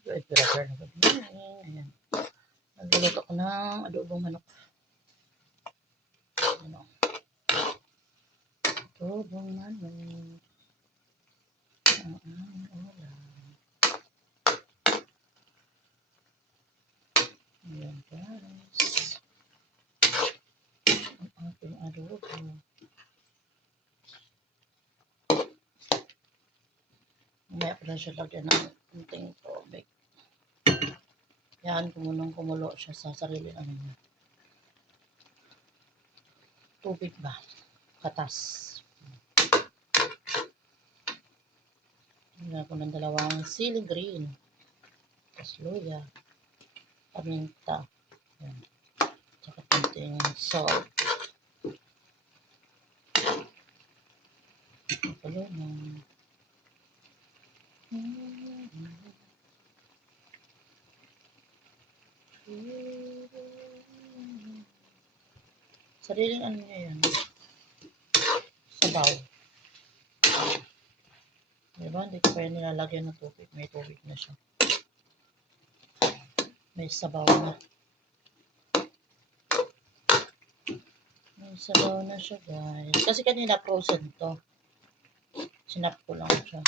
Good morning. Ayan. Nagluluto ko ng adobong manok. Ano? Adobong manok. Ayan guys. Ang ating adobo. Mamaya pa na siya lagyan ng kunting tubig. Yan, kumulo siya sa sarili ng tubig ba? Katas. Lagyan ko ng dalawang sili green. Tapos luya. Paminta. Yan. Tsaka kunting salt. Palo na. Sariling ano niya yan. Sabaw. Diba? Hindi ko pa yan nilalagyan ng tubig. May tubig na siya. May sabaw na. May sabaw na siya guys. Kasi kanina frozen to. Sinap ko lang siya.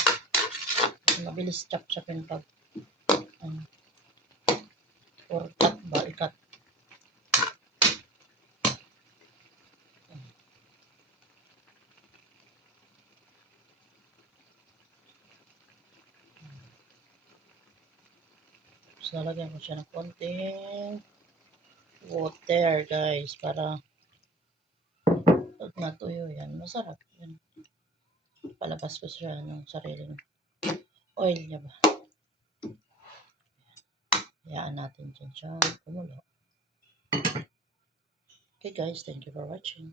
Mabilis chop-chopin pag or cut ba? Ikat. Tapos lalagyan ko siya ng konting water guys para pag natuyo yan, masarap yan. Palabas ko siya ng sariling oil niya ba. Hayaan natin dyan siya kumulo. Okay guys, thank you for watching.